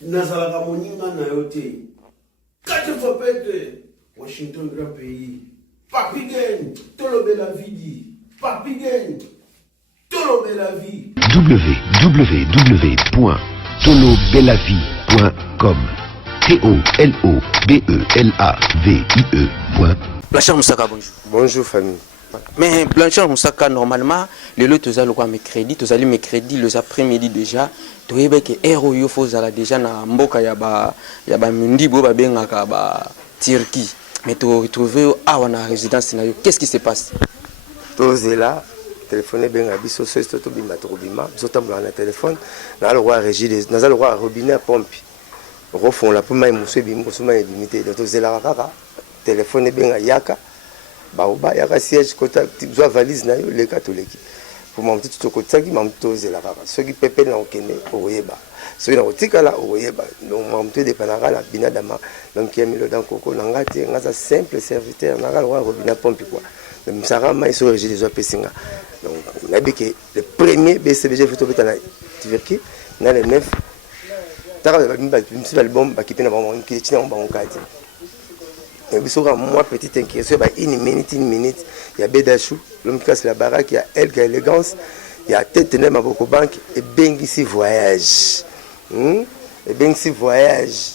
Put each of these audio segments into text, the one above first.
nazalaka moninga na yo te. 4 fois pète Washington grand pays. Papi Gang, tolobe la vie. Papi Gang, tolobe la vie. www.tolobelavie.com TOLOBELAVIE. Blanchard Moussaka, bonjour. Bonjour famille. Mais Blanchard Moussaka, normalement, le lot tu as le mercredi, tu as le mercredi, les après-midi déjà, tu es que héros yo fozala déjà na mboka ya ba mundi bo ba bengaka ba Turquie. Mais tu retrouves à la résidence na yo. Qu'est-ce qui se passe? Tous là, téléphoner benga biso so to bima to bima, biso tambula na téléphone, na le roi régie, na le roi robinet à pompe. Refond la puma muso bim ko suma limité, donc tous là kaka, téléphoner benga yaka. Baoba yaka siège kota besoin valise na yo les catholiques. Pour mon petit to kota ki mam tous là kaka. Ceux qui pepe na okene oyeba. Ceux qui na otika la oyeba. Donc mam to dépanara la bina dama. Donc qui a mis le dans coco nangati ngaza simple serviteur na le roi robina pompe quoi. Donc Sarama iso régie des opesinga. Donc on a dit que le premier BCBG photo beta na Turquie na le 9 tara ba bimba album ba kipena ba mon ki tina ba ngati. Et puis moi petite inquiétude, une minute, il y a Bédachou, l'homme qui casse la baraque, il y a Elga Élégance, il y a Tête Nema Boko Bank et Bengisi Voyage. Et Bengisi Voyage,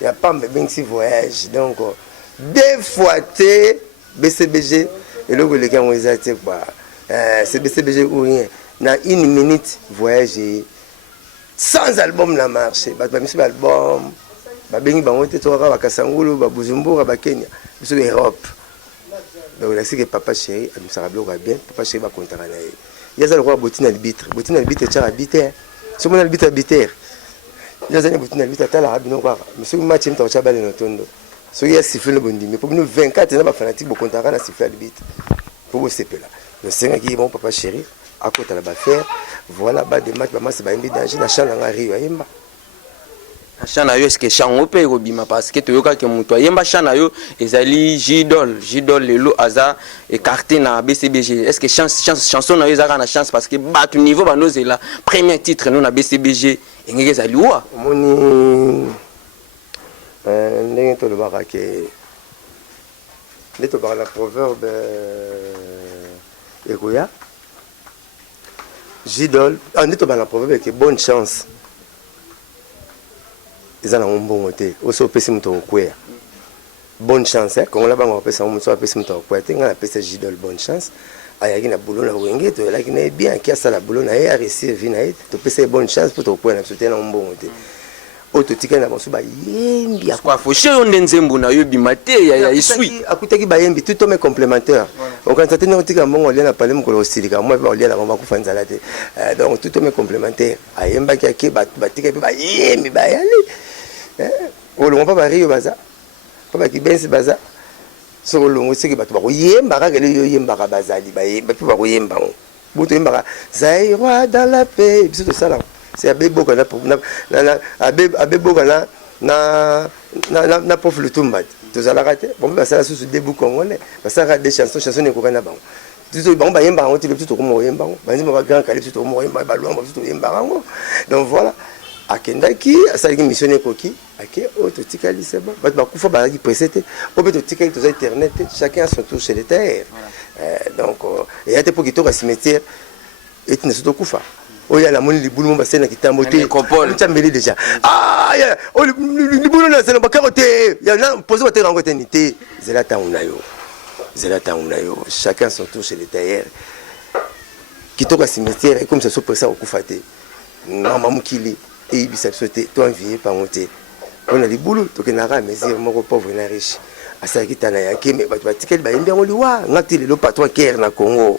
il n'y a pas Bengisi Voyage. Donc, deux fois T, BCBG, et là, les gars ont été quoi. C'est BCBG ou rien. Dans une minute, voyage, sans album, la marche. Monsieur album. Babengi bangote toka bakasangulu babujumbura bakenya biso Europe. Donc là c'est que papa chéri amsara bloka bien, papa chéri ba kontara na ye. Yaza le roi botina arbitre tcha arbitre. So mona arbitre arbitre. Yaza ni botina arbitre tala abino kwa. Monsieur match mta cha bale no tondo. So ya siffle le bondi mais pour nous 24 na ba fanatique bo kontara na siffle arbitre. Pour se là. Le senga qui bon papa chéri à côté la ba faire. Voilà ba des matchs ba mas ba imbi danger na chala ngari yo yemba. Chana yo est-ce que chango pe robima parce que to yoka ke muto yemba chana yo ezali Jidol lelo aza écarté na BCBG. Est-ce que chanson na yo ezaka na chance parce que ba tu niveau ba nozela premier titre no na BCBG engeke ezali wa moni ndenge to le barake neto par la proverbe Egoya Jidol neto par la proverbe que bonne chance. Ils ont un bon côté. Aussi, on peut se mettre au coin. Bonne chance. Quand on l'a pas, on peut se mettre au coin. On a appelé ça Jidol bonne chance. Il y a une boulot na wenge. Tu as une bien qui a ça la boulot na a réussi vinaï. Tu peux se bonne chance pour ton coin. Tu as un bon côté. Auto tika na bonso ba yembi. Quoi faut chez on nzembo na yo bimate ya isui. Akutaki ba yembi tout est complémentaire. On quand tu as tika mbongo lia na palem ko ostilika. Moi ba lia na ba ku fanzala te. Donc tout est complémentaire. Ayemba ki ake ba tika ba yembi ba yali. Olongo pa rio baza pa ki bensi baza so olongo seki bato ba koyemba ka kele yo yemba ka bazali ba yemba pa koyemba buto yemba zai roi dans la paix biso to sala c'est abebo kana abebo kana na prof le tumba to sala kate bon ba sala sous debout congolais ba sala des chansons ne ko kana bango tuto ba yemba ngo tilo tuto ko mo yemba ngo ba nzima ba grand kale tuto mo yemba ba lwa tuto yemba ngo donc voilà. Akendaki asalaki missionné koki ake auto tikali c'est bon bat bakufa ba ki précédé au beto tikali to internet chacun a son tour chez les terres donc et ate pour kitoka cimetière et ne se kufa oya la moni libulu mo basena kitambo te ntambeli déjà ya o libulu na sena ba karote ya na poser ba terre ngote nité zela tauna yo chacun son tour chez les terres kitoka cimetière et comme ça se pressa au kufa te mama mukili et il s'est sauté toi envié par monter on a les boulots to kenara mais c'est mon pauvre na riche asa kitana yake mais ba tikeli ba yembi ngoli wa ngati le patron Caire na Congo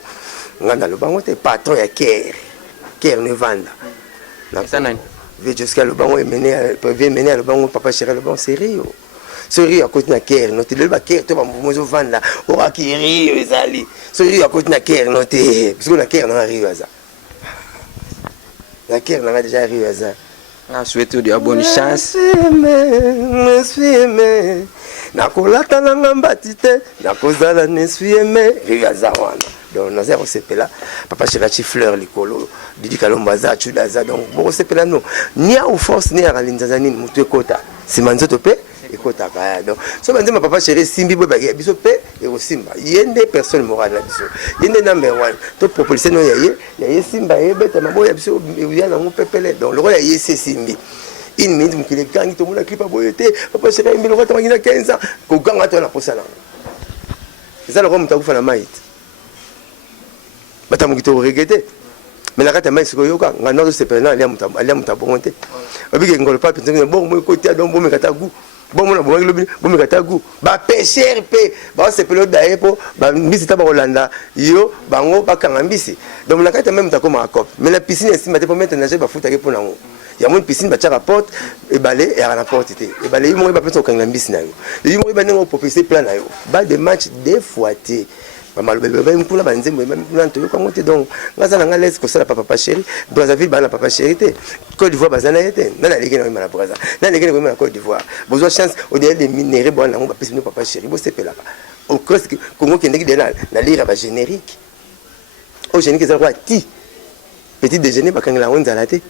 ngana lo bango te patron ya Caire ne vanda na sana ve jusqu'à le bango mener le bango papa chéri le bango sérieux à côté na Caire no te le ba Caire to ba mozo vanda ora kiri ezali sérieux à côté na Caire no te parce que na Caire na arrive ça la Caire n'a déjà arrivé à ça. Je souhaite de la bonne chance. Me suis aimé. Nakolata na ngamba tite. Nakozala ne suis aimé. Rigaza wana. donc naza kosepela papa chéri atie fleur likolo Didi Kalombo aza achuda aza donc bokosepela no nia ou force nia akalinzaza nini motu ekota nsima nzoto mpe ekotaka donc so banzema papa chéri esimbi boye bakea biso mpe ekosimba ye nde personne morale na biso ye nde number 1 to proposition no ya ye simba ebetama boya biso ya nango pepele donc lokola ye esi esimbi une minute mokili ekangi tomona clip aboye te papa chéri ayembi lokwa tamaki na 15 ans kokanga to na posa nango eza lokola moto akufa na mai te batamoki toregete mais nakati ya mai sikoyoka nga noko tosepela alia moto abongo te obike ngolo pa mpenza bongo mo ekoti ya donc bomekata gu bongo na bomaki lobi bomekata gu bapeshere mpe baosepela odaye mpo mbisi ta bakolanda yo bango bakanga mbisi donc nakati ya mai moto akomaka cope mais na piscine esimba te mpo maître nage bafutaki mpo nango ya moni piscine batiaka porte ebale eyaka na porte te ebale yo moko bapesa kokangela mbisi na yo yo moko bandenga opropose plan na yo ba de match deux fois te bamalobeloba banzembo kuna toyokango te donc ngaza na nga lese kosala papa chéri Brazzaville bana papa chéri te Côte d'Ivoire baza na ye te nani aleki na koyima na Brazza nani aleki na koyima na Côte d'Ivoire bozwa chance odele de minere bwana nango bapesi bino papa chéri bosepelaka okroske kongo kendeki de na lire bagénérique o générique eza lokola ti petit déjeuner bakangela yango nzala te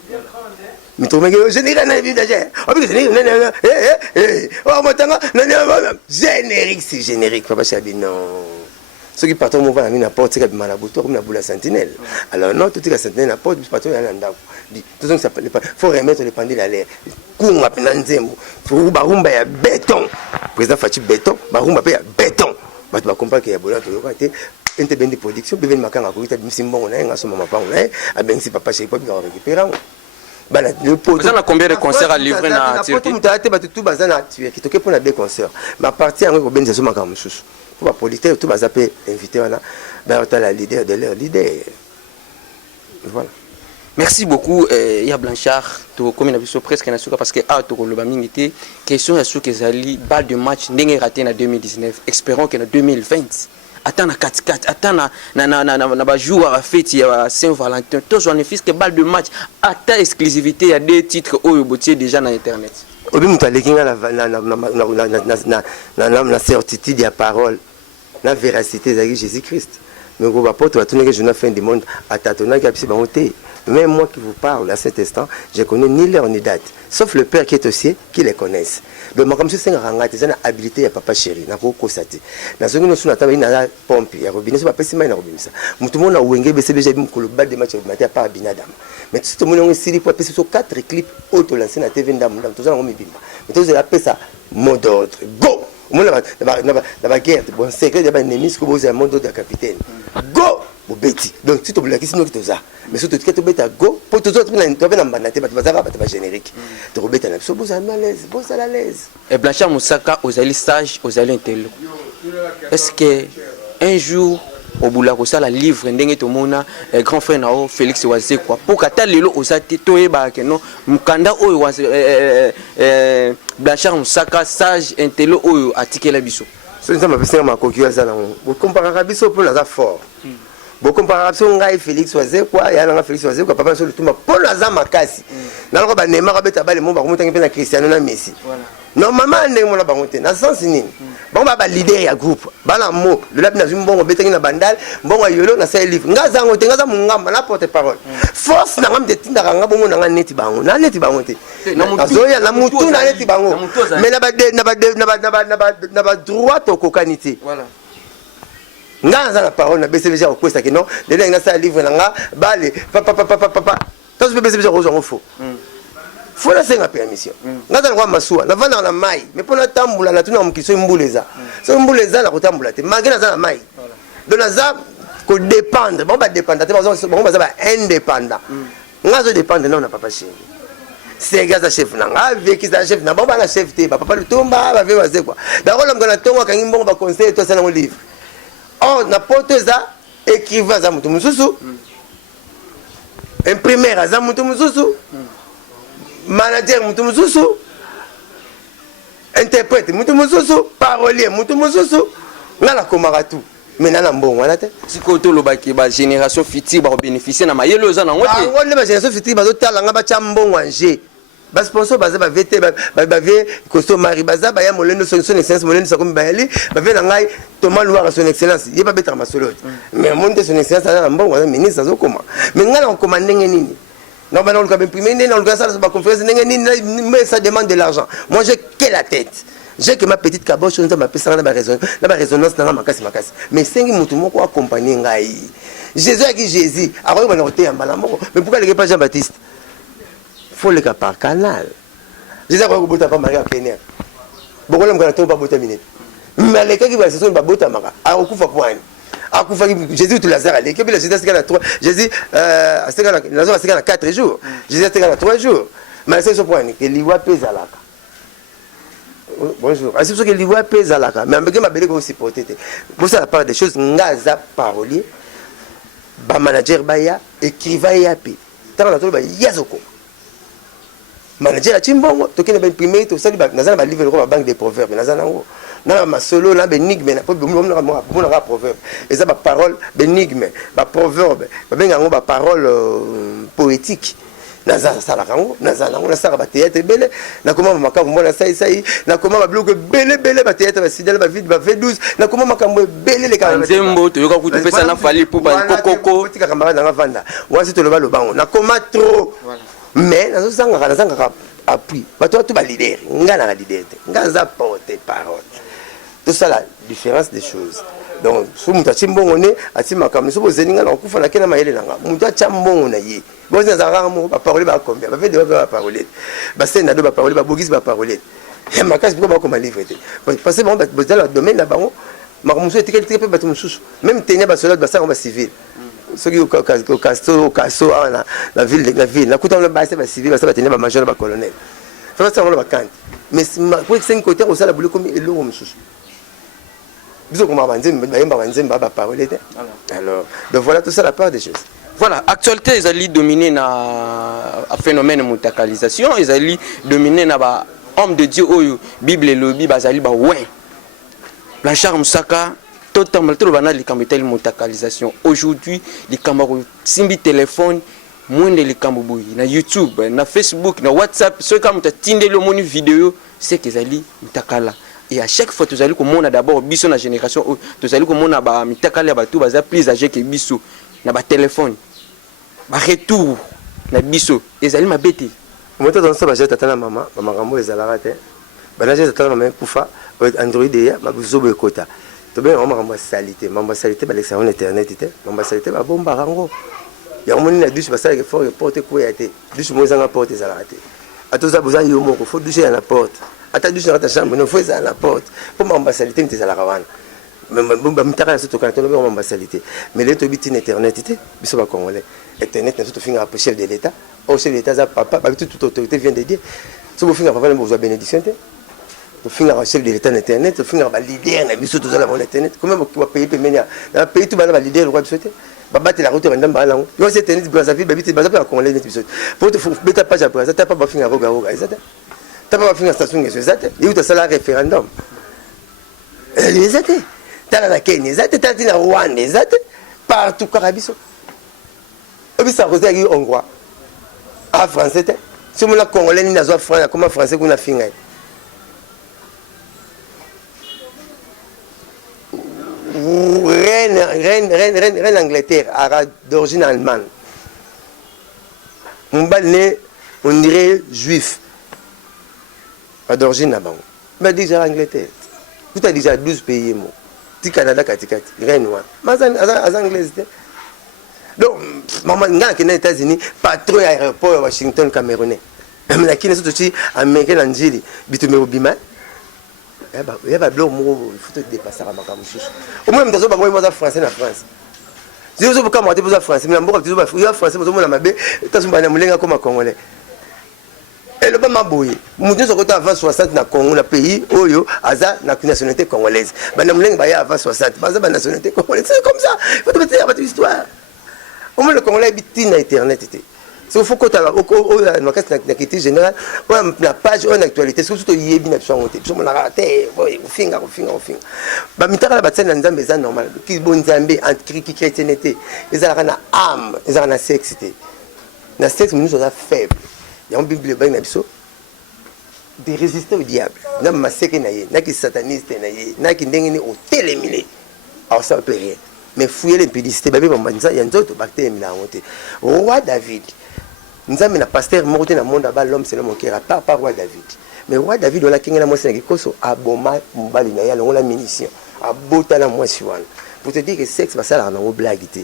mitomaki générique na vie d'agir obiki générique motanga générique c'est générique papa chéri non ceux qui partent au mouvement na porte c'est que malabuto comme na boula sentinelle alors non tout est la sentinelle na porte partout il y a un ndako dit tout ça s'appelle faut remettre les pendules à l'air kunga pena nzembo faut barumba ya béton président Fachi béton barumba pe ya béton bato ba comprendre que ya bola to yoka te ente bendi production beveni makanga ko ita bimsimbongo na nga so mama pango na abengi papa chez pas bien récupérer bana le pot vous en a combien de concerts à livrer na Turquie mutate bato tout bazana tuer qui toke pour na deux concerts ma partie en ko benza so makanga mususu pour la politique tout bazapé invité wana ba la leader de leur leader voilà. Merci beaucoup ya Blanchard to comme na biso presque na suka parce que a to koloba mingi te question ya suka ezali balle de match ndenge raté na 2019 espérons que na 2020 attends na 4-4 attends na ba jour à fête ya Saint-Valentin tous on est que balle de match attends exclusivité ya des titres oyo botier déjà na internet obi mutu alekinga na certitude ya parole na véracité ezalaki Jésus-Christ mais ko bapote batunaki journal fin du monde atatonaki apesi bango te même moi qui vous parle à cet instant je connais ni l'heure ni date sauf le père qui est au ciel qui les connaisse donc moi comme ça c'est un rangate c'est une habilité ya papa chéri na ko kosate na zongi no suna tabayi na pompe ya robinet so bapesi mai na robinet mutu mona wenge bese beja bimkolo ba de match matin par binadam mais tout le monde on sili pour apesi so 4 clips auto lancé na TV ndam tout ça ngo mibimba mais tout ça apesa mot d'ordre go on la guerre bon secret de ennemi ce que vous avez mot d'ordre capitaine go bobeti donc si tu voulais que sinon que tu ça mais surtout que tu beta go pour tous autres na tu na mbana te ba ba générique tu beta na so boza à l'aise boza à l'aise et Blanchard Moussaka aux ali stage aux ali intello est-ce que un jour au boula ko sala livre ndenge to mona grand frère nao Félix Wazé quoi pour kata lelo osati to yeba ke no mukanda oyo wa Blanchard Moussaka sage intello oyo atikela biso so nzamba pesa ma kokiwa za na bo comparera biso pour la fort bo comparera biso ngai Félix Wazé quoi ya na Félix Wazé quoi papa so lutumba pour la za makasi na ko ba Neymar beta bale mo ba ko mutangi pe na Cristiano na Messi voilà normalement ndenge mona bango te na sens nini bango ba leader ya groupe bana mo le labi na zimbongo betangi na bandal mbongo yolo na sa livre ngaza ngo te ngaza mungamba na porte parole force na ngam te tinda nga bomo na neti bango na neti bango te azoya na mutu na neti bango mais na ba droit to kokanité voilà ngaza na parole na BCBG ko kwesta ke non le na sa livre na nga bale papa tous BCBG ko zo fo faut la senga permission ngaza kwa masuwa na vanda na mai mais pour na tambula na tuna mkiso mbuleza so mbuleza na kutambula te magena za na mai donc naza ko dépendre bon ba dépendre te bon ba indépendant ngazo dépendre na papa chéri c'est gaza chef na nga veki za chef na bon ba na chef te papa lutumba ba ve waze quoi d'accord la ngana tongo kangi mbongo ba conseil to sana mo livre oh na poto za écrivain za mutu mususu imprimeur za mutu mususu manager mutu mususu interprète mutu mususu parolier mutu mususu ngala komaka tout mais nana mbongo wana te siko to lobaki ba génération future ba bénéficier na mayelo za na ngote ngole ba génération future ba tala nga ba cha mbongo anje Bas sponsor baza ba VT ba vie costume mari baza ba ya molendo son excellence molendo sa comme bayali ba vie na ngai Thomas Loire son excellence ye ba betra masolo mais monde son excellence na mbongo na ministre zo koma mais ngala on commande nini non ba na le imprimer nini on ça ba conférence nini mais ça demande de l'argent moi j'ai que la tête j'ai que ma petite caboche on ma pesa na ba résonance na makasi mais sengi mutu moko accompagner ngai Jésus a dit Jésus alors on va noter en balamoko mais pourquoi le pas Jean-Baptiste faut le cas par canal. Je sais que tu as pas marié à Kenya. Beaucoup de gens pas boté minute. Mais les cas qui va se sont pas boté mara. A okufa point. A okufa Jésus tout Lazare aller. Que Jésus c'est quand 3. Jésus c'est quand Lazare c'est quand 4 jours. Jésus c'est quand 3 jours. Mais c'est ce point que liwa pesa laka. Bonjour. C'est ce que liwa pesa laka. Mais ambeke mabele ko aussi porter. Pour ça la part des choses ngaza parolier. Ba manager baya écrivain yapi. Tant la tolo ba yazoko. Manager chimbongo tokene ba imprimer to sali ba nazana ba livre ko banque des proverbes nazana ngo na ma solo na benigme na po na proverbe et ça ba parole benigme ba proverbe ba benga ngo ba parole poétique nazana sala ngo nazana ngo na sala ba théâtre belé na koma makambo mona sai na koma ba bloc belé ba théâtre ba sidela ba vide ba V12 na koma makambo belé le ka nzembo to yoka kutu pesa na fali po ba kokoko tika kamara na vanda wasi to loba lobango na koma trop mais dans ce sens appui bato tout ba leader ngana la leader ngaza porter parole tout ça la différence des choses donc sous muta chimbongo ne atima comme so bozeninga na kufa na kena mayele nanga muta chambongo na ye boza zanga mo ba parole ba combien ba fait de ba parole ba sena do ba parole ba bogisi ba parole et makasi ko ba ko malivre parce que bon dans le domaine là bango mamuso etikeli pe bato mususu même tenir ba soldat ba ça on va civil ceux qui au casso la ville la couta le bas c'est ba civil ça va tenir ba major ba colonel faut ça on le vacant mais pour que 5 côté au ça la boule comme elo mususu biso ko mabanzemba ba parole alors donc voilà tout ça la part des choses. Voilà, actualité ils allaient dominer na phénomène mutakalisation, ils allaient dominer na ba homme de Dieu oyo Bible et lobby bazali ba ouais. Blanchard Moussaka totalement tout le banal les cambitel mutakalisation. Aujourd'hui, les camarades simbi téléphone moins de les camboboui na YouTube, na Facebook, na WhatsApp, ceux qui ont tindé le monu vidéo, c'est qu'ils allaient mutakala. Et à chaque fois, tu allez comme on a d'abord biso na génération, tu allez comme on a ba mutakala ba tout baza plus âgé que biso na ba téléphone. Ba retour na biso, ils allaient m'abêter. Moi dans ça ba j'ai tata na maman, maman les ala raté. Ba na j'ai tata na maman kufa Android ya ma biso be kota. To bien maman salité ba l'examen internet était. Maman salité ba bomba rango. Ya moni na douche ba ça que faut porter quoi été. Douche moi ça porter ça la raté. A tous ça besoin yo moko faut doucher à la porte. Ata douche dans ta chambre, non faut ça à la porte. Pour maman salité m'était à la ravane. Ba mitaka ça to quand on maman salité. Mais les to bitin internet était biso ba congolais. Internet na tout finir après chef de l'état. Au chef de l'état ça papa ba toute autorité vient de dire. Si vous finir papa le besoin bénédiction té. To finir chef de l'état internet, to finir ba leader na biso tout ça la internet. Comment va payer pemenia. Na pays tout ba leader le roi biso té. Ba battre la route ndamba ala ngo. Yo c'est internet Brazzaville ba biti ba za congolais net biso. Pour te beta page après ça pas ba finir roga ça. T'as pas finir station ngeso ça. Et où tu ça la référendum. Les athées. T'as la Kenya, t'as dit la Rwanda, partout Carabiso. Et puis ça rosé avec Hongrois. Ah, français, si on a Congolais, ni nazo français, comment français qu'on a fini. Reine Angleterre, arabe d'origine allemande. On dirait juif. D'origine là-bas. Mais déjà Angleterre. Tout a déjà 12 pays, moi. Canada katikati Renoir mais az anglais donc maman ngana kena États-Unis patron aéroport Washington Camerounais mais lakini soto ci américain na njili bitumé obima ya ba blo mo faut te dépasser makambo susu au moins mtazo ba moi français na France si vous comme moi te français mais mboka tizo ba français mo na mabe tasumba na mulenga comme congolais. Et le Bama Boye, nous sommes avant 60 dans le Congo, le pays où il y a la nationalité congolaise. Nous sommes avant 60, la nationalité congolaise. C'est comme ça. Il faut te mettre votre histoire. Au moins le Congolais est sur Internet. Il faut que tu aies la générale, la page en actualité, surtout il y a bien sûr. Je me raté, finger. Bah mitara la bataille dans Nzambe c'est normal. Qui bon Nzambe entre qui chrétienté, ils ont une âme, ils ont une sexité. La sexe nous sommes faibles. Il y a une Bible qui est de résister au diable. Na maseke na ye, na ki sataniste na ye, na ki ndenge ni au téléminé. Alors ça peut rien. Mais fouiller l'impudicité, baby mamanza ya nzoto bakte emila ngote. Roi David. Nzambe na pasteur moko te na monde ba l'homme c'est l'homme qui est pas roi David. Mais roi David ola kengela mwasi na kikoso aboma mbali na ya longola munition. Abota na mwasi wana. Pour te dire que sexe va ça na blague te.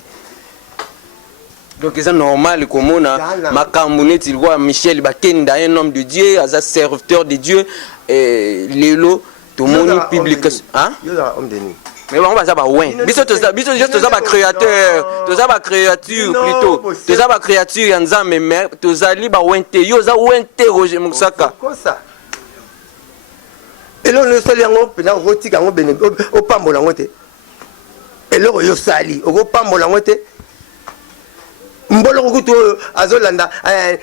Donc c'est normal comme on a Makamounet, il voit Michel Bakenda, un homme de Dieu, un serviteur de Dieu, et Lélo, tout le monde public. Hein? Mais on va ça, ouais. Biso tout ça, créateur, tout ça, créature plutôt. Tout ça, créature, yanza, mais tout ça, liba, wente, yo, ça, wente, Roger Moussaka. Et là, on est allé en haut, roti, au pambola, et là, on est allé au pambola, Mboloko kuto azolanda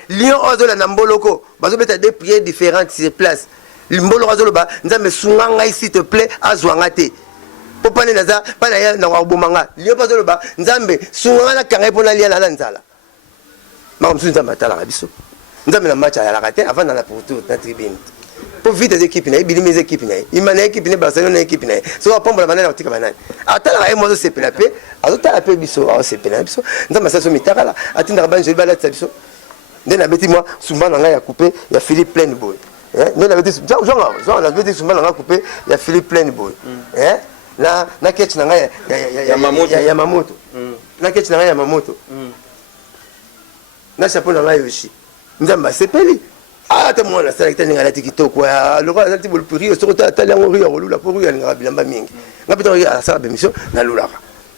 lion azolanda mboloko bazobeta des prières différentes sur place mboloko azoloba nzambe sunganga s'il te plaît azwanga te popane naza pana ya na wabomanga lion bazoloba nzambe sunganga na kanga pona lia na nzala makamsu nzambe atala biso nzambe na match ya la raté avant dans la pourtour na tribune pour vite des équipes na ibili mes équipes na imana équipe na Barcelone na équipe na so apombola banana otika banana atala ay mozo sepela pe azotala pe biso a sepela biso nzamba saso mitakala atinda ban jeli bala biso ndena beti moi sumba na nga ya couper ya Philippe plein boy ndena beti genre na beti sumba na nga couper ya Philippe plein boy na ketch na nga ya Mamoto na ketch na nga ya Mamoto na chapeau na nga yoshi nzamba sepeli te moi la salle tani ngala tikitoko ya le roi azati bolpuri so ta tali ngo ri ngo lula pour ya ngala bilamba mingi ngapita ya sa ba mission na lula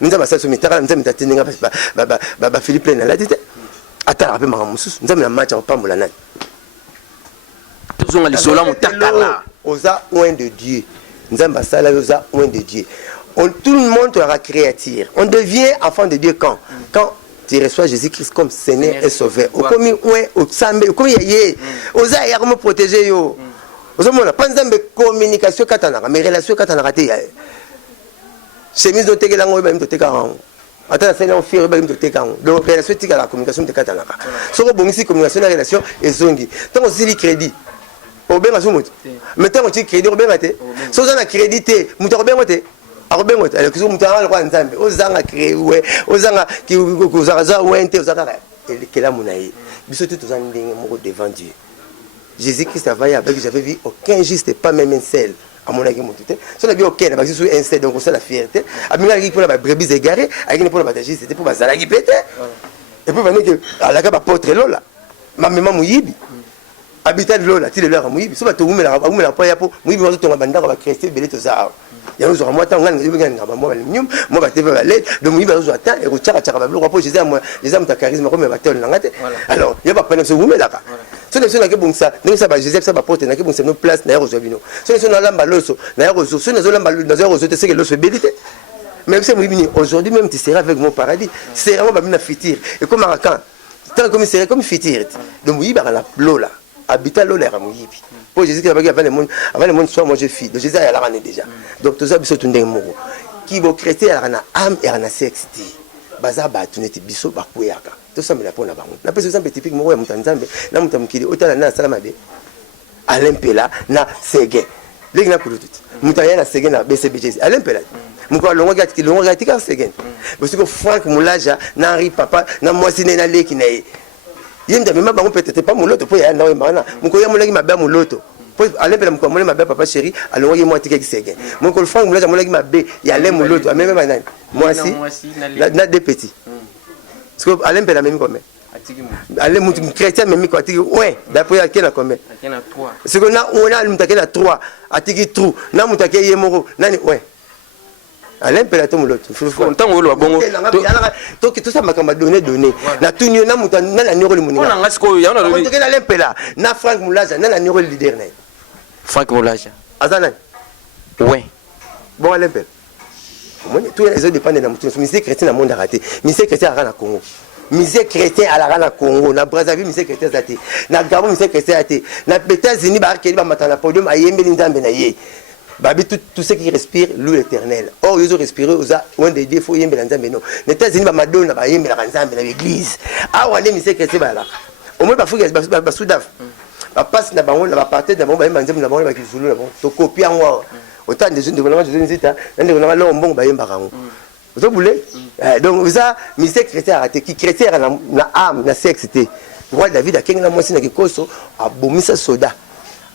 nza masaso mitaka nza mitatini ngapa ba Philippe na la tete atala pe makamususu nza na match opambola nani tozonga lisola mutakala oza oin de Dieu nza mbasala oza oin de Dieu tout le monde sera créature on devient enfant de Dieu quand tu reçois Jésus-Christ comme Seigneur et Sauveur. Au commis au sambe, au commis yé, aux aïe comment protéger yo. Aux hommes on a pas de communication katana, mais relation katana raté. Chemise de tege lango même de tegaran. Attends, c'est là on fait même de tegaran. Donc relation tika la communication de katana. Soko bongisi communication la relation et zongi. Tant on dit crédit. Au ben azumut. Maintenant on dit crédit au ben maté. So on a crédité, muto au ben maté. Arobengo ale kuzo mutanga kwa nzambe ozanga créé ozanga ki kuzaza wente ozanga kela munaye biso tout ozanga ndenge moko devant Dieu Jésus-Christ avait avec j'avais vu aucun juste pas même un seul à mon avis monté so na bi aucun parce que sur un seul donc c'est la fierté aminga ki pour la brebis égarée avec pour la bataille c'était pour bazala ki pété et puis venir que ala ka ba porter lola maman muyibi habitat lola ti le leur muyibi so ba to umela pa ya po muyibi wazo tonga bandaka ba Christ belé to za il y a nous moi tant ngana ngana moi aluminium moi ba teve ba led donc muyibi wazo ata et ko tchaka tchaka ba blo ko Jésus moi les hommes ta charisme comme ba tel ngate alors il y a pas peine so umela ka so ne so na ke bongsa ne sa ba Jésus sa ba porter na ke bongsa no place na yero bino so ne so na lamba loso na yero so ne so lamba na yero so te c'est que loso belité même si muyibi aujourd'hui même tu seras avec mon paradis c'est vraiment ba mina fitir et comme arakan tant comme c'est comme fitir donc muyibi ba la lola habitat lola ya muyibi pour Jésus qui avant le monde soit moi je fille de Jésus il y a la rane déjà donc tout ça biso tunde moko qui va créer la rana âme et rana sexe baza ba tuneti biso ba kuyaka tout ça me la pona bango na pesa exemple typique moko ya mutanzambe na mutamukili otala na salama be alempela na sege legi na kulututi mutaya na sege na BCBG alempela muko longo gati ka sege parce que Franck Moulaja na Henri Papa na mwasi na leki na ye yenda mema bango peut-être pas muloto po ya ndawe mana muko ya mulaki mabe muloto po alempela muko mulaki mabe papa chéri alongo ye mwati ki sege muko Franck Moulaja mulaki mabe ya le muloto ameme banani mwasi na deux petits parce que alempela memi comme allez mutu chrétien memi ko atiki ouais d'après akena comme akena 3 ce que na on a mutakena 3 atiki trou na mutake ye moko nani ouais alempela to muloto ntango lo bongo to ki to sa makamba donné na tunyo na muta na la niro limuninga on ngasi ko ya on to ke na alempela na Franck Moulaja na la niro leader na Franck Moulaja azana ouais bon alempela tout les autres dépendent de la mutu musique chrétien na monde raté musique chrétien à na Congo musique chrétien à la Rana Congo na Brazzaville musique chrétien zate na Gabon musique chrétien zate na États-Unis ba keli ba matana podium ayembeli nzambe na ye babi tout ce qui respire loue l'Éternel or ils ont respiré aux un des défauts yembela nzambe non les États-Unis ba madonna ba yembela nzambe na l'église awa les musique chrétien ba la au moins ba fuga ba soudaf passe na bango na partir na bango ba yemba nzembo na bango ba kizulu na bango to copie ngo autant de jeunes de gouvernement de nzita ndenge na lombo ba yemba kango vous voulez donc ça ministère chrétien arrêté qui chrétien na âme na sexe c'était roi David a kenga mwasi na kikoso abomisa soda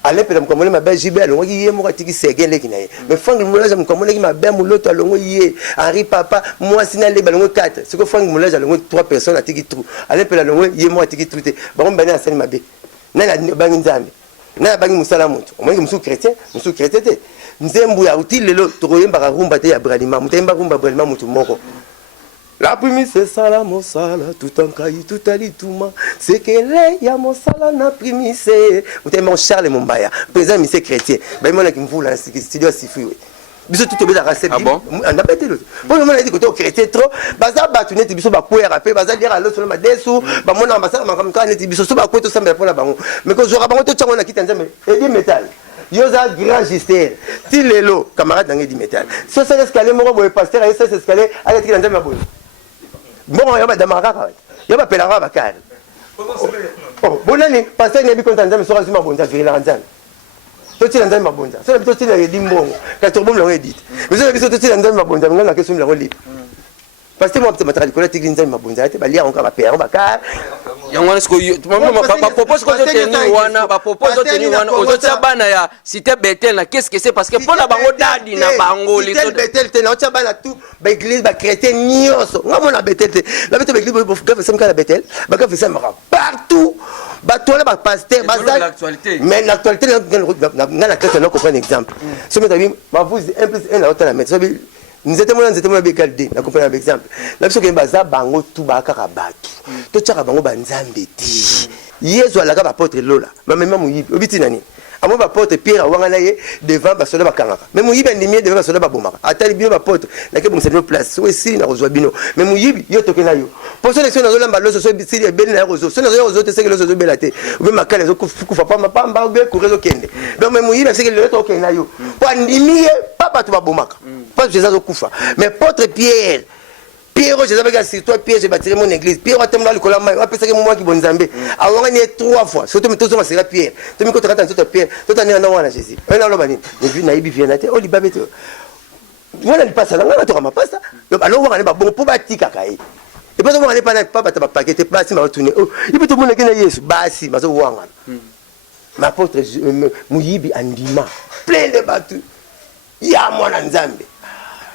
alepela mkomole mabe jibe alongo ye mo katiki segele kinaye mais frank mulaja mkomole ki mabe muloto alongo ye Henri papa mwasi na le balongo 4 c'est que frank mulaja alongo 3 personnes atiki trou alepela alongo ye mo atiki trou te bango bana asali mabe na bangi nzambe na bangi musala mutu omongi musu chrétien te nzembu ya utile lelo tokoyemba rumba te ya bralima mutemba rumba bralima mutu moko. La primi c'est ça la mosala tout en caillou tout ali touma c'est que les ya mosala na primi c'est mutemba Charles Mumbaya président ministère chrétien ba mona ki mvula studio sifi biso tout obeda racep on a bêté l'autre bon on a dit que toi chrétien trop baza batu net biso ba couer rapper baza dire allo sur ma desu ba mona ambassadeur ma comme quand net biso so ba ko to samba pour la bango mais ko zora bango to tsango na kitanzambe et dit métal yoza grand gister ti lelo camarade dangue di métal so ça escalier moko boy pasteur et ça escalier ala ti nzambe boy bon yaba damaraka yaba pelanga bakale bonani pasteur nyebi konta nzambe so razuma bonza virila nzambe to ti nzambe mabonza so to ti le dimbongo ka to bom la edit mais so biso to ti nzambe mabonza ngana ke so la rolip pasteur mo te matali kola ti nzambe mabonza te ba lia onka ba père bakale yango est-ce que ba propose ko tenir wana ba propose tenir wana ozotia bana ya cité Bethel na qu'est-ce que c'est parce que pona bango dadi na bango les autres Bethel te na otia bana tout ba église ba chrétien nyonso ngamo na Bethel te la Bethel ba église bo ka fesa mka la Bethel ba ka fesa mka partout ba tola ba pasteur ba l'actualité mais l'actualité na chrétien na comprendre exemple so mais tabi ba vous 1 plus 1 na otia la mettre so bi nzete mona bekalde na comprendre par exemple la biso ke baza bango tout ba kaka baki to tshaka bango ba nzambe ti yesu alaka ba apôtre lola ba mema muyibi obiti nani amo ba apôtre Pierre wanga na ye devant ba sola ba kangaka mais muyibi ndimie devant ba sola ba bomaka atali bino ba apôtre na ke bongisa no place so esili na kozwa bino mais muyibi yo toke na yo pour ceux qui sont dans loso so bisili ebeli na rozo so na zo te seke loso zo belate obe makale zo kufa pa mapamba obe kurezo kende donc mais muyibi seke le toke na yo kwa ndimie papa to ba bomaka pas Jésus au Koufa mais apôtre Pierre Jésus avec sur toi Pierre j'ai bâti mon église Pierre a tellement le collant a pensé que moi qui bon Zambé a on a 3 fois surtout mais tout ça c'est Pierre tu me comptes quand tu Pierre tout en est en Jésus un an bani mais vu naïbi vient naté o libabete voilà il passe là on a tout ma passe donc alors on va aller bon pour batika kai et pas on va aller pas pas paquet pas si ma retourner oh il peut tout le monde qui na Yesu basi mazo wanga ma apôtre Muyibi andima plein de bateaux ya mwana Nzambe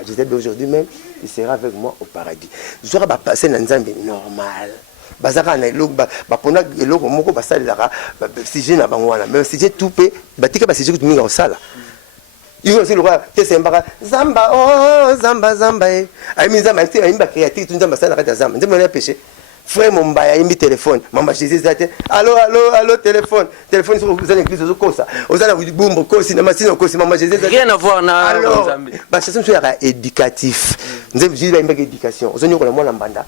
Jésus d'aujourd'hui même, il sera avec moi au paradis. Je vais passer dans Nzambe normal. Bazaka na eloko ba pona eloko moko basalelaka si j'ai na bangwana mais si j'ai tout pe batika ba si j'ai tout minga osala. Il faut aussi le roi tesembaka zamba oh zamba zamba eh ay minzamba c'est imba créatif tout nzamba sala kata zamba nzamba na péché. Frère Mumbaya il me téléphone maman Jésus zate allô téléphone sur vous allez église ozokosa ozana bumbo kosi na masino kosi maman Jésus rien à voir na Nzambe ba c'est sur éducatif nzembe Jésus ba imbaka éducation ozonyo ko la mwana mbanda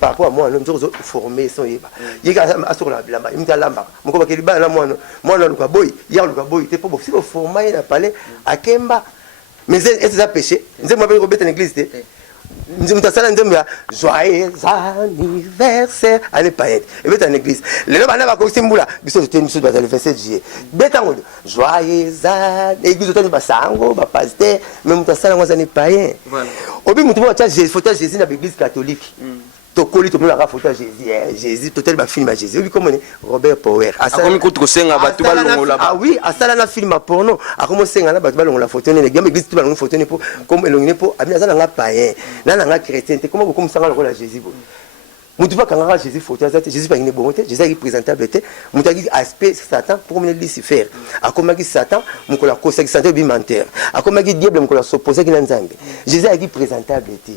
par rapport à moi nzo former son yeba yeka asura bilamba imta lamba moko bakeli bana mwana luka boy ya luka boy te pour si former na palais akemba mais est-ce ça péché nzembe ba ko beta na église te nous joyeux anniversaire à l'épaillette et bien en église les gens va kosimboula biso te miso ba le 27 juillet betango joyeux église to ba sango ba pasteur mais mutasala ngwa zane païen obi mutu ba Jésus photo Jésus na église catholique to koli to mona photo Jésus total ba film Jésus obi comme Robert Power akomi kutu senga batu balongola ah oui asala na film porno akomo senga na batu balongola photo ne gamba église to balongola photo ne po comme elongine po abina za nga païen na nga chrétien te comment comme sanga lokola Jésus bo mutu ba kanga Jésus photo za Jésus ba ngine bon te Jésus est présentable te mutu aki aspect Satan pour mener Lucifer akomaki Satan mukola kosa ki santé bimentaire akomaki diable mukola s'opposer ki na Nzambe Jésus est présentable te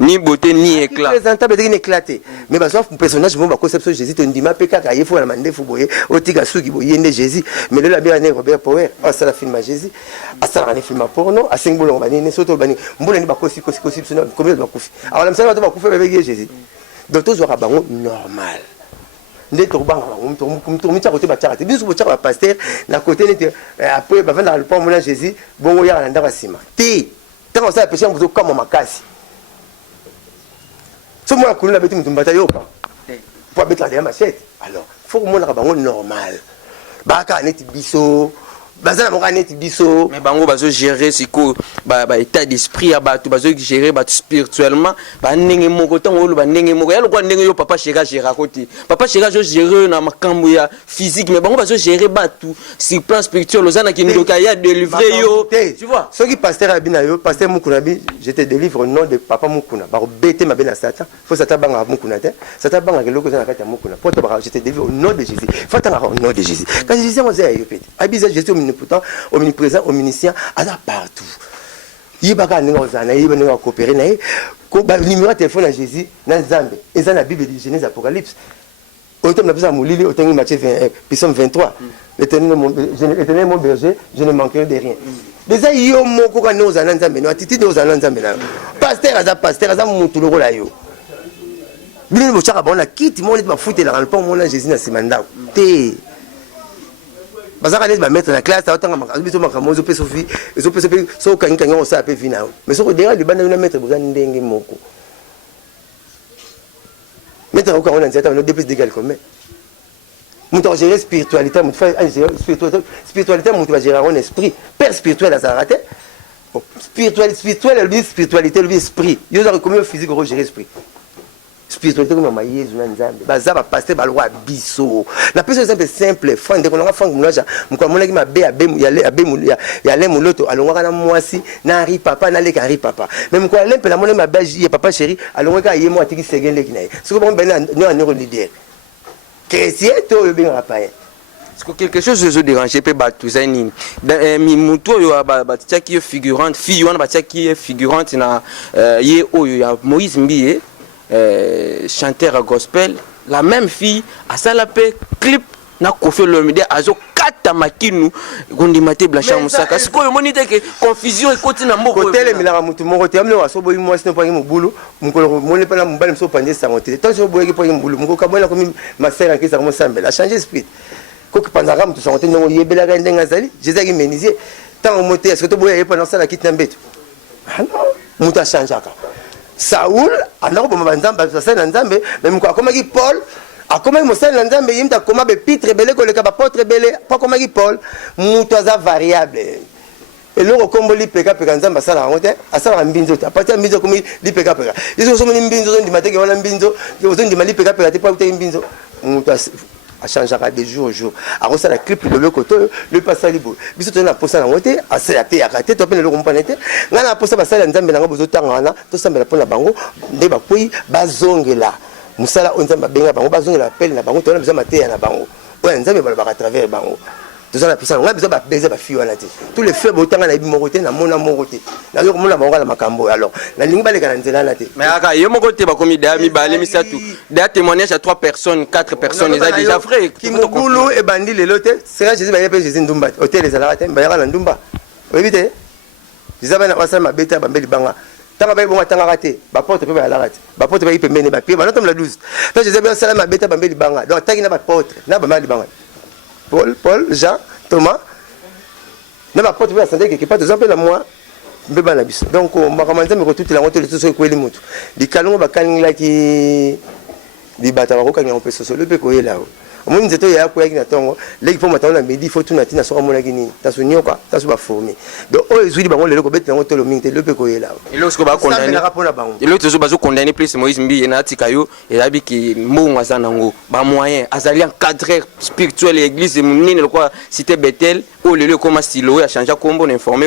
ni beauté ni éclat présentable de éclaté mais parce que personnage bon ba conception Jésus te ndima peka ka yefo na mandefu boye otika suki boye ndé Jésus mais le la bien né Robert Power ça la film Jésus ça la film porno a singolo bani ne soto bani mbona ni ba kosi sino combien de ba kofi alors la msala ba kofi avec Jésus donc tous aura bango normal ndé to banga mtu mita côté ba charité biso bo charité pasteur na côté n'était après ba vendre le pont mon Jésus bongo ya na ndaka sima ti tant ça péché mbuzo comme makasi so moi kuluna beti mutumbata yoka pour mettre la machette. Alors, il faut que mon bango normal. Baka net biso. Bazana mo net biso. Mais bango bazo gérer siko ba état d'esprit ya bato bazo gérer bato spirituellement ba ndenge moko tango ba ndenge moko ya lokwa ndenge yo papa Chega gérer côté. Papa Chega zo gérer na makambo ya physique mais bango bazo gérer bato sur plan spirituel ozana ki ndoka ya délivrer yo. Tu vois? Ce qui pasteur abina yo, pasteur Mukuna bi, je te délivre au nom de papa Mukuna. Ba bête ma bena Satan. Faut Satan banga Mukuna te. Satan banga ke loko za na kati ya Mukuna. Pour te je te délivre au nom de Jésus. Faut tanga au nom de Jésus. Quand Jésus on zay yo petit. Abisa Jésus omnipotent, omniprésent, omniscient, à partout. Il va pas nous coopérer. Le numéro de téléphone à Jésus, dans Zambie, et dans la Bible de Genèse Apocalypse. Autant nous avons lu au temps Matthieu 20, 23. L'éternel mon berger, je ne manquerai de rien. Déjà, il y a un mot qu'on a nos ananzambe, nous attitude aux ananzambe. Pasteur, à mon tour là yo. Bien le chara bon la quitte, mon va foutre la ralpon mon Jésus na simanda. Té. Bazaka les va mettre la classe, autant biso makamo zo pe sofi, zo pe so kanga on sa pe vina. Mais so derrière le banda na mettre bozana ndenge moko. Maintenant on a un certain nombre de plus d'égal comme mon gérer spiritualité, mon faire spiritualité, mon va gérer un esprit. Père spirituel à Zarate. Spirituel, lui spiritualité, lui esprit. Il y a comme physique au gérer esprit. Spiritualité comme ma Jésus nzambe. Baza va passer ba loi biso. La plus exemple simple, fan de qu'on a fan moulaja, mon mon qui m'a bé ya le moloto alonga na mwasi na ri papa na le ka ri papa. Même quoi lempe la mon ma baji papa chéri alonga ka yemo atiki segende kinaye. Ce que bon ben na neuro leader. Chrétien to bien rapaya. Est-ce que quelque chose de déranger peut battre tout ça ni mi muto yo ba tia qui est figurante fille wana ba tia qui est figurante na ye oyo ya Moïse Mbiye chanteur gospel la même fille a ça la paix clip na Koffi Olomide azo kata makinu gondi mate blancha musaka siko yo monite que confusion ekoti na mboko côté le milaka mutu moko te amle waso boyi mwasi no pangi mubulu mukolo mone pa na mbali mso pande sangote tant so boyi pangi mubulu muko kabona komi masera nkisa ko sambela changer esprit ko ki panza mutu sangote ndongo yebela ga ndenga zali jésus ki meniser tant moté est-ce que to boyi pa na sala kitna mbeto ah non muta changeaka Saoul anako boma nzamba basala nzambe même ko akomaki Paul akomaki mosala nzambe yimta koma be pitre belé ko leka ba porte belé pa komaki Paul mutu aza variable eloko kombo lipeka peka nzamba sala ngote asala mbinzo ta pati mbinzo komi lipeka peka izo so moni mbinzo zo ndima teke wana mbinzo zo ndima lipeka peka te pa uta mbinzo mutu a changera de jour au jour a reçu la clip de le côté le passage libre biso to na posa na ngote asala te ya kate to pe le comprendre te ngana posa basala nzambe na ngozo tangana to sambela pona bango nde bakoi bazongela musala onzamba benga bango bazongela appel na bango to na bizama te ya na bango o nzambe bala ba travers bango to sala posa ngana biso ba beza ba fiwa na te tous les feux botanga na ibi moko te na mona moko te na yo komona bango na makambo alors na lingi baleka na nzela na te mais aka yo moko te ba komi da mi balé mi satu da témoignage à 3 personnes 4 personnes ils a déjà frère qui mokulu e bandi lelo te sera Jésus ba yepe Jésus ndumba hôtel ezala te ba yaka na ndumba oyebite Jésus ba na wasala mabeta ba mbeli banga tanga ba bonga tanga raté ba porte pe ba la raté ba porte ba yipe mene ba pied ba notam la 12 donc Jésus ba sala mabeta ba mbeli banga donc tangi na ba porte na ba mali banga Paul, Jean, Thomas. Na ba porte ba santé quelque part 2 ans pe na moi mbeba na biso. Donc ma commencer me retouter la moto le tout so ko eli mutu. Di kalongo ba kaningla ki di bata ba ko kanya on pe so le pe ko yela. Omoni nzeto ya ko yakina tongo leki po matana na midi faut tout na tina so ko mona kini. Taso nyoka, taso ba formé. Donc o ezuli bango lelo ko beti na moto lo mingte le pe ko yela. Et lorsque ba condamné. Et l'autre zo bazo condamné plus Moïse Mbiye na tikayo et abi ki mbongo azanango ba moyen azali encadreur spirituel l'église munene le quoi cité Bethel o lelo comme stilo a changer kombo na informé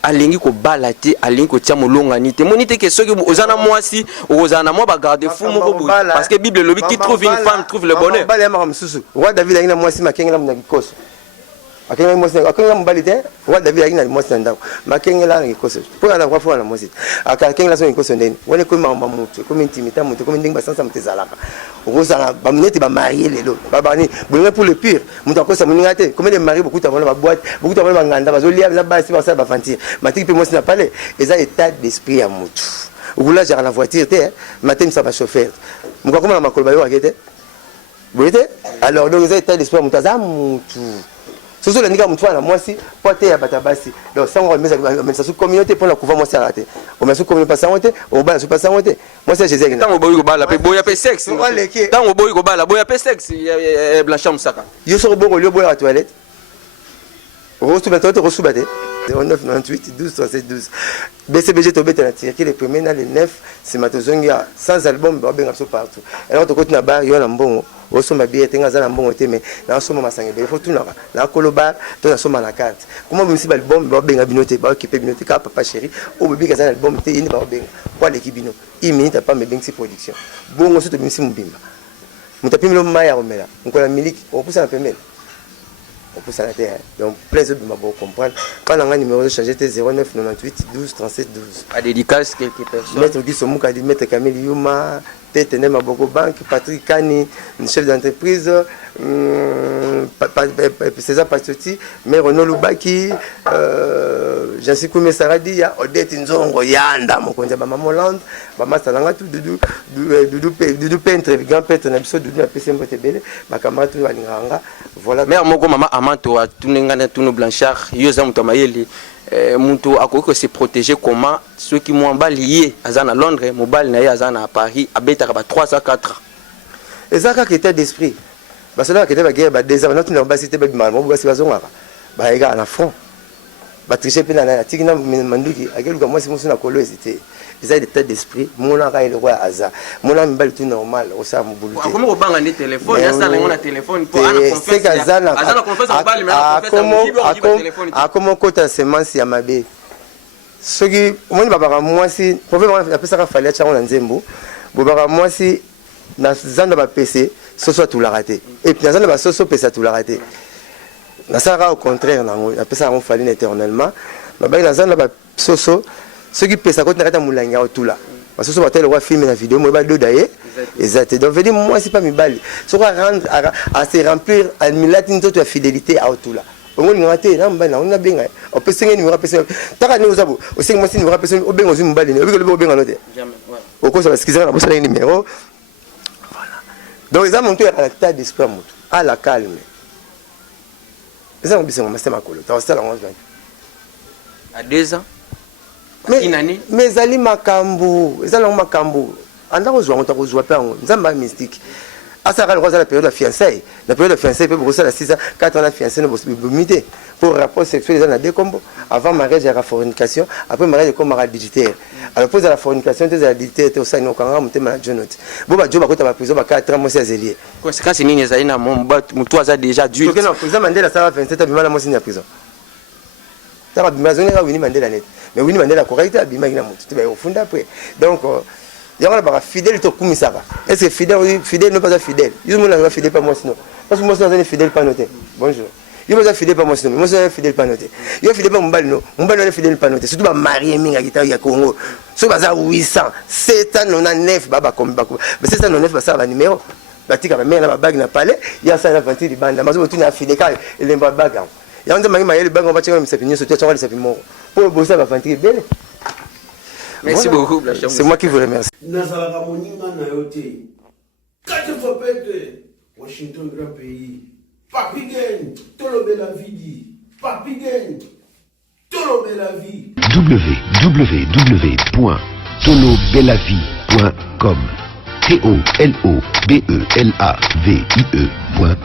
alingi ko balate alingi ko tia molongani te monite que soki ozana mwasi ozana mwa ba garder fou moko parce que Bible lobi qui trouve une femme trouve le bonheur. Bale ya msusu roi David alina mwasi makengela mna kikoso akengela mwasi akengela mbali te roi David alina mwasi ndako makengela kikoso pour na kwa fona mwasi akengela so kikoso ndeni wone ko mama mutu ko intimité mutu ko ndinga basansa mutezalaka rosa ba muneti ba marier lelo ba bani bonne pour le pire mutu akosa muninga te comme les maris beaucoup tabona ba boîte beaucoup tabona ba nganda bazolia na basi ba sa ba fantir matiki pe mwasi na parler eza état d'esprit ya mutu roulage à la voiture te matin ça va chauffeur muko comme na makolo ba yo akete. Alors, donc, vous avez état d'esprit, mutu. soso la nika mutwa na mwasi pote ya batabasi donc ça on remet ça sous communauté pour la couvrir moi c'est raté on met sous communauté pas santé on bala sous pas santé moi c'est Jésus tant oboyi ko bala pe boya pe sexe tant oboyi ko bala boya pe sexe Blanchard Moussaka yo so bongo yo boya toilette reçu ba toilette reçu ba 09 98 12 37 12 BCBG tobeta na tiré les premiers dans les 9 c'est matozongia sans album ba benga so partout alors to côté na bar yo na mbongo osoma billet tenga za na mbongo te mais na soma masanga be faut tout na koloba to na soma na carte comment même si ba album ba benga binote ba occuper binote ka papa chéri o bébé ka za album te ini ba benga kwa l'équipe bino i minute pas me benga si production bongo so to bimisi mbimba mutapimi lo maya romela nkola miliki opusa na pemele pour ça la terre donc plaisir de m'avoir comprendre quand on a un numéro de changer 09 98 12 37 12 à dédicace quelques personnes maître Guy Somuka dit maître Camille Yuma tête ne Maboko Bank Patrick Kani chef d'entreprise César Pastotti mais Renaud Lubaki Jansi Koumé Saradi ya Odette Nzongo Yanda mokonza ba Mamolande ba masalanga tout Dudu peintre grand peintre na biso Dudu na PC Mbotebele ba camarade tout balinganga voilà mère moko mama amanto atunengana tuno Blanchard yo za muto mayeli muntu akoki se protéger comment ceux qui m'ont lié azana Londres mobile na azana à Paris abetaka ba 3 à 4 ezaka qui était d'esprit parce que là qui était ba guerre ba des ans notre université ba mal mo basi bazonga ba ega na front ba tricher pena na tikina manduki akeluka moi si musuna kolo hésiter ils ont des têtes d'esprit mon anga il roi aza mon ami bal tout normal au sa mobulu comment ko banga ni téléphone ya sala ngona téléphone pour ana confiance azana confiance en balle mais a comment kota semence ya mabe soki omoni babaka mwasi problème ya pesa ka fallait cha na nzembo bobaka mwasi na zanda ba PC soso tout la raté et puis na zanda ba soso pesa tout la raté na sara au contraire na pesa on fallait éternellement babaki na zanda ba soso ceux qui pesa côté na kata mulanga otula parce que ce matin le roi filme la vidéo moi ba do daye exact donc veut dire moi c'est pas mi bali so rendre à se remplir à milati toute la fidélité à otula on ngoni ngate na mbana on a benga o pesa ngeni mo rapesa taka ni uzabo o singa masi ni rapesa o benga ozimu bali ni o biko benga note jamais ouais o ko ça parce qu'ils ont la bossa les numéros voilà donc ils ont monté à la tête d'esprit à la calme ils ont bisé mo master makolo ta ça la 11 à 2 ans mais ali makambu ezala makambu anda kozwa ngota kozwa pe ngo nzamba mystique asaka le la période de fiançailles la période de fiançailles peut brosser la 6 ans 4 ans la fiançailles ne possibilité pour rapport sexuel dans deux combos avant mariage et la fornication après mariage comme mariage digital alors pour la fornication des digital au sein no kanga mutema na jonote bo ba joba kota ba prison ba 4 ans moi c'est azelier conséquence nini zaina mon mutu aza déjà adulte donc non président Mandela ça va 27 ans bimala moi signé prison ça va bimazone ka Winnie Mandela net mais Winnie Mandela correct abima ina mutu tu va au fond après donc il y a pas fidèle to kumisaka est-ce que fidèle ne pas fidèle ils me la fidèle pas moi sinon parce que moi c'est fidèle pas noté bonjour ils me fidèle pas moi sinon moi c'est fidèle pas noté ils fidèle pas mbali no mbali no fidèle pas noté surtout ba marié minga kita ya Congo so baza 800 799 baba comme bako mais 799 ba ça ba numéro batika ba mère na ba bag na palais il y a ça na 20 libanda mazo tu na fidèle ka ele mba bag il y a un mari mayele bag on va checker msapinyo so tu as le sapimo pour bosser ba 20 belle. Merci beaucoup, Blanchard. C'est moi qui vous remercie. Nazalaka moninga na yote. 4 fois pète. Washington grand pays. Papi Gen, tolobe la vie. Papi Gen, tolobe la vie. www.tolobelavie.com. TOLOBELAVIE.com